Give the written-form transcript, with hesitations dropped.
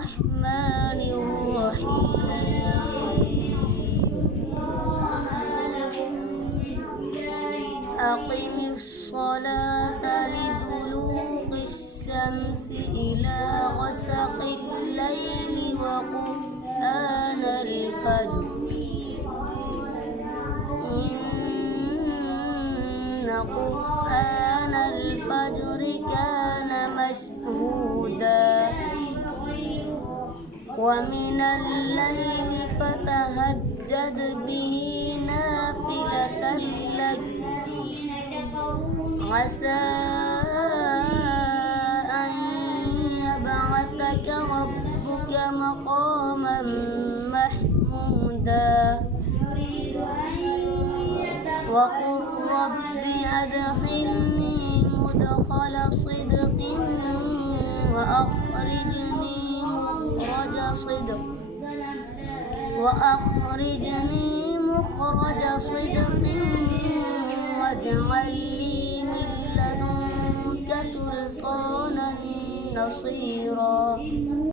الرحمن الرحيم أقم الصلاة لدلوق الشمس إلى غسق الليل وقرآن الفجر إن قرآن الفجر كان مشهودا ومن الليل فتهجد به نافلة لك عسى أن يبعثك ربك مقاما محمودا وقل رب أدخلني مدخل صدق وأخرجني مخرج صدق واجعل لي من لدنك سلطانا نصيرا